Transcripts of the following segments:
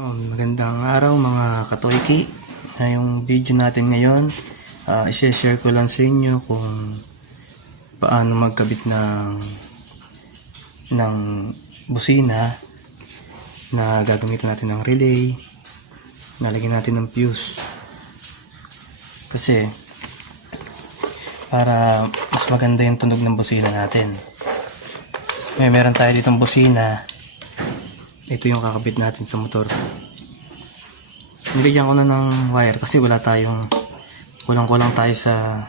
Magandang araw mga katoyki. Yung video natin ngayon, i-share ko lang sa inyo kung paano magkabit ng busina na gagamitin natin ng relay, nalagyan natin ng fuse. Kasi para mas maganda yung tunog ng busina natin. Meron tayo ditong busina. Ito yung kakabit natin sa motor. Nilagyan ko na ng wire kasi kulang tayo sa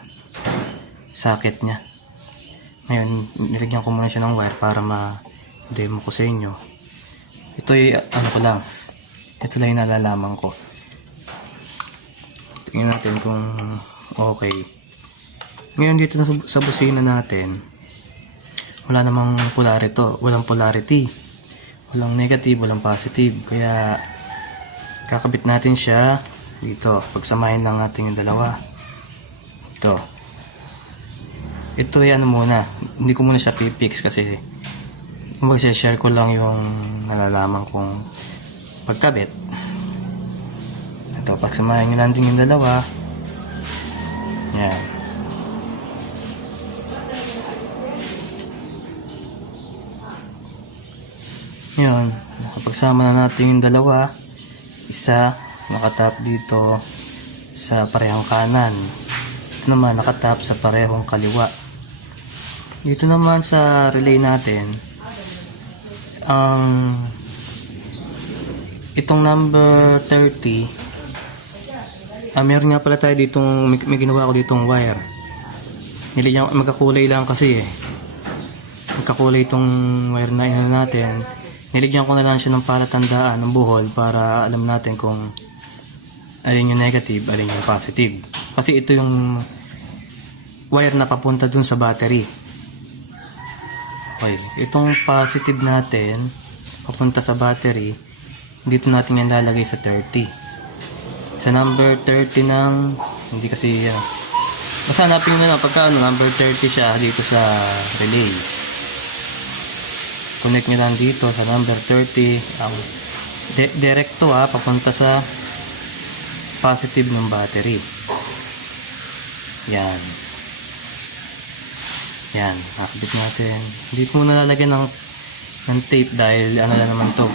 socket nya. Ngayon, nilagyan ko muna siya ng wire para ma-demo ko sa inyo. Ito ay ito lang yung nalalaman ko. Tingnan natin kung okay. Ngayon dito sa busina natin, walang polarity. Walang negative, walang positive. Kaya kakabit natin siya dito. Pagsamahin lang natin yung dalawa. Ito ay muna. Hindi ko muna siya pipix kasi share ko lang yung nalalaman kong pagkabit. Ito, pagsamahin nyo lang din yung dalawa. Yan. Yun, nakapagsama na natin yung dalawa. Isa nakatap dito sa parehong kanan, ito naman nakatap sa parehong kaliwa. Dito naman sa relay natin, itong number 30, meron nga pala tayo ditong may ginawa ko ditong wire. Nilagyan, magkakulay lang kasi magkakulay itong wire na natin. Niligyan ko na lang siya ng palatandaan ng buhol para alam natin kung alin yung negative, alin yung positive. Kasi ito yung wire na papunta dun sa battery. Okay, itong positive natin papunta sa battery, dito natin yan lalagay sa 30. Sa number 30 ng, hindi kasi, basta hanapin nyo na pagka number 30 siya dito sa relay. Connect nyo lang dito sa number 30 ang direkto papunta sa positive ng battery. Yan, nakabit natin. Hindi ko muna lalagyan ng tape dahil lang naman to,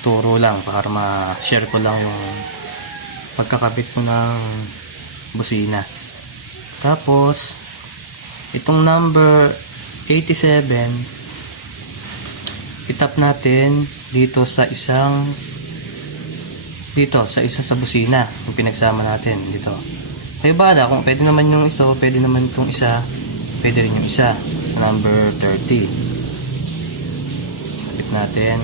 turo lang para ma-share ko lang yung pagkakabit ko ng busina. Tapos itong number 87, itap natin dito sa isa sa busina yung pinagsama natin dito. Kayo bala kung pwede naman yung isa, pwede naman itong isa, pwede rin yung isa sa number 30. Kapit natin.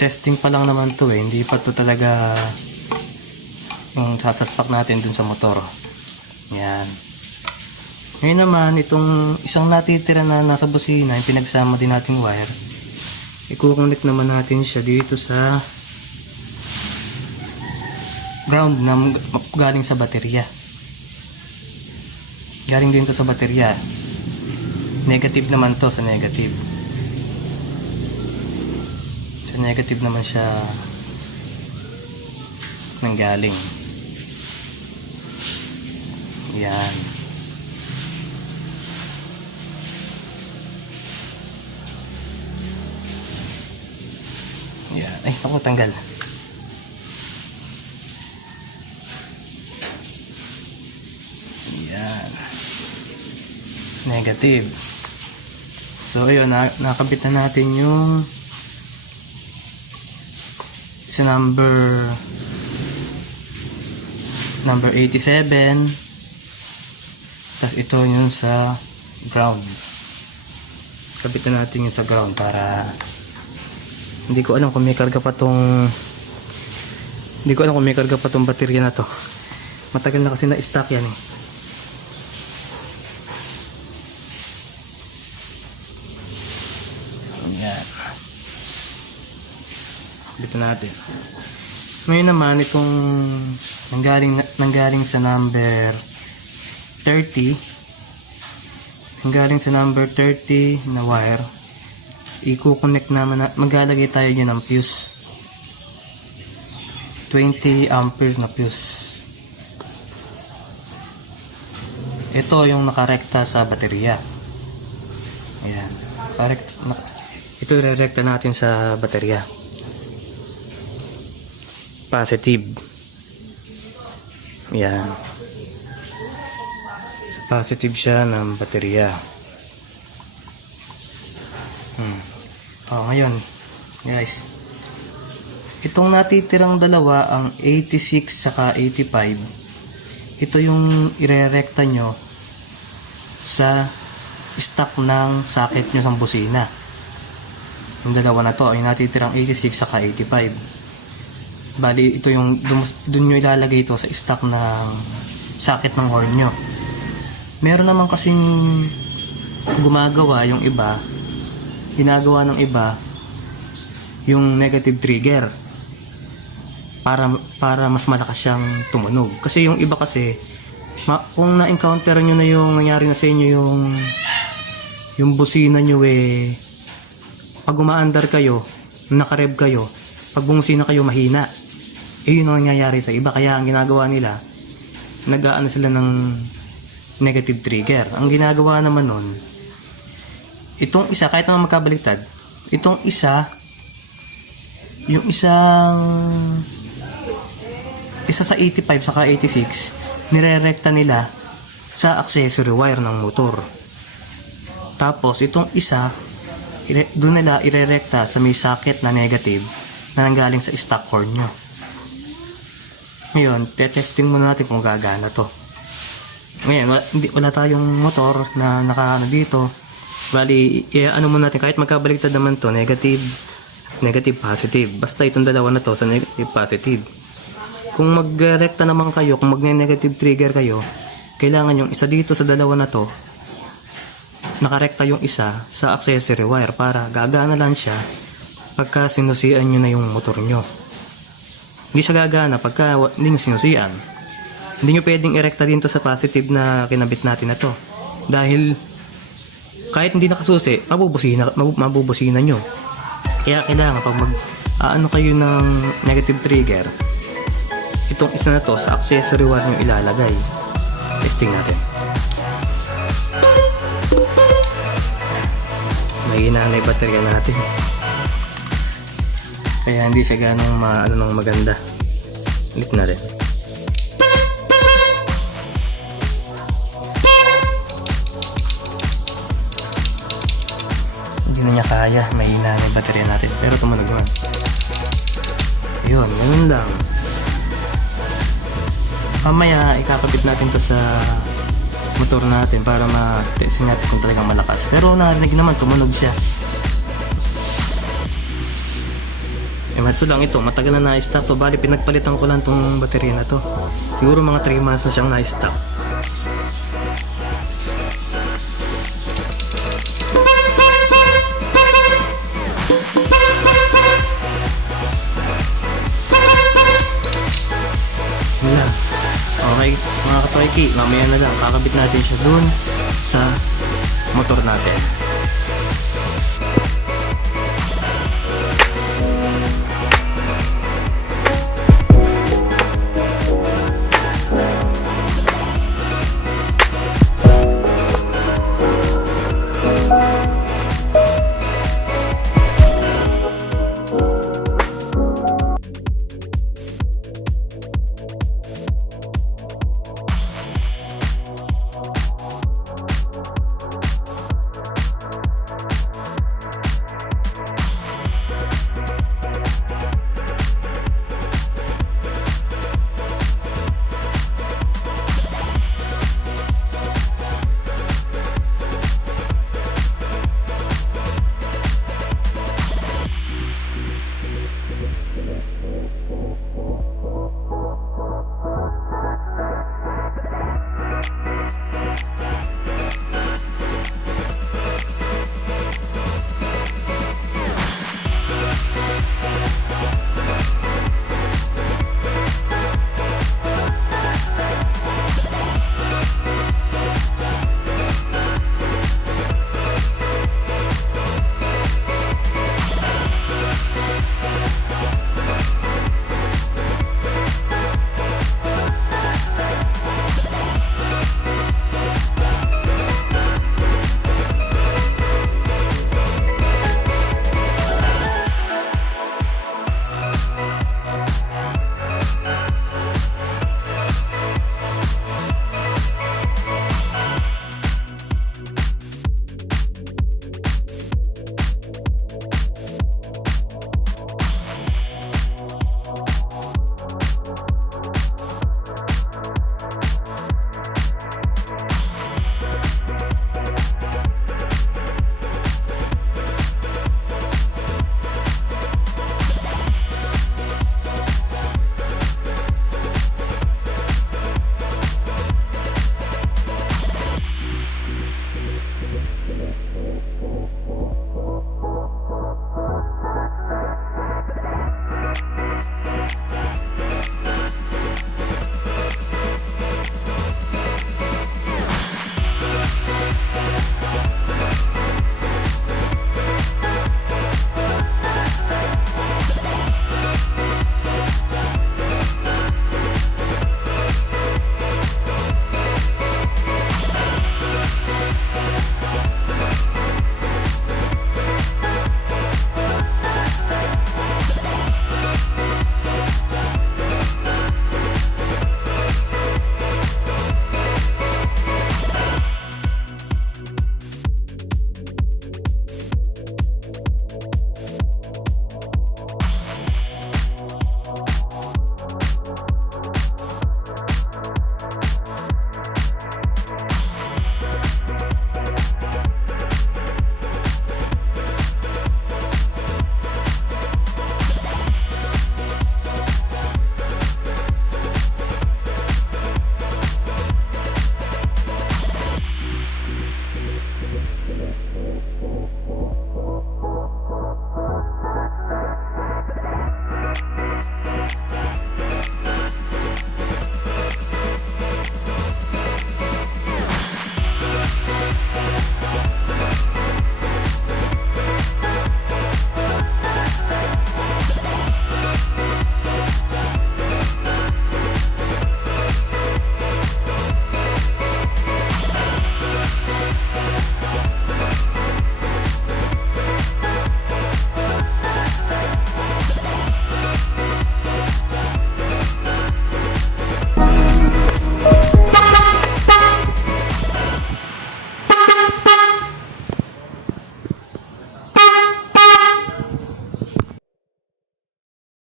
Testing pa lang naman to hindi pa to talaga yung sasatpak natin dun sa motor. Yan. Ngayon naman, itong isang natitira na nasa busina, yung pinagsama din nating wire, i-connect naman natin siya dito sa ground na galing sa baterya. Galing din to sa baterya. Negative naman to sa negative. Sa negative naman siya nanggaling. Yan. Yan. Ay, ako tanggal. Yan. Negative. So, ayun, nakabit na natin yung sa number 87. Tapos ito yung sa ground. Kabitan natin yung sa ground para hindi ko alam kung may karga pa tong baterya na to. Matagal na kasi na-stock yan Yan. Kabitan natin. Ngayon naman itong nanggaling sa number 30, Ang galing sa number 30 na wire, i-connect naman na, maglalagay tayo dyan ng fuse. 20 ampere na fuse. Ito yung nakarekta sa baterya. Ayan. Ito re-rekta natin sa baterya. Positive. Ayan. Positive siya ng baterya. Ngayon guys, itong natitirang dalawa, ang 86 saka 85, ito yung irerekta nyo sa stock ng socket nyo sa busina. Yung dalawa na to, yung natitirang 86 saka 85, bali ito yung dun nyo ilalagay ito sa stock ng socket ng horn nyo. Meron naman kasing gumagawa yung iba, ginagawa ng iba yung negative trigger para mas malakas siyang tumunog. Kasi yung iba kasi, kung na-encounter nyo na yung nangyari na sa inyo, yung busina nyo pag umaandar kayo, nakarev kayo, pag bumusina kayo mahina, yun ang nangyayari sa iba. Kaya ang ginagawa nila, nag-aano sila ng negative trigger. Ang ginagawa naman nun, itong isa, kahit naman magkabaliktad, itong isa, yung isa sa 85 saka 86, nirerekta nila sa accessory wire ng motor. Tapos itong isa, doon nila irerekta sa may socket na negative na nanggaling sa stock cord nyo. Ngayon, testing muna natin kung gagana to. Ngayon, wala tayong motor na nakaano dito. Bali, ano muna natin, kahit magkabaliktad naman to, negative, positive. Basta itong dalawa na to sa negative, positive. Kung magrekta naman kayo, kung magne-negative trigger kayo, kailangan yung isa dito sa dalawa na to, nakarekta yung isa sa accessory wire para gagana lang siya pagka sinusian nyo na yung motor nyo. Hindi siya gagana pagka hindi nyo sinusian. Hindi nyo pwedeng erekta dito sa positive na kinabit natin na to. Dahil kahit hindi nakasusi, mabubusina nyo. Kaya kailangan pag ano kayo ng negative trigger, itong isa na to sa accessory wire nyo ilalagay. Testing natin. Mahina na yung baterya natin. Kaya hindi siya ganong maganda. Ulit na rin. Hindi na niya kaya, mahina na yung baterya natin, pero tumunog naman. Ayun, ganun lang. Mamaya ikakabit natin to sa motor natin para ma-test natin kung talagang malakas, pero narinig naman, tumunog siya. Matsu lang ito, matagal na na-stock to. Bali pinagpalitan ko lang tong baterya na to, siguro mga 3 months na siyang na-stock. Okay, mga katoyki, mamaya na lang kakabit natin siya dun sa motor natin.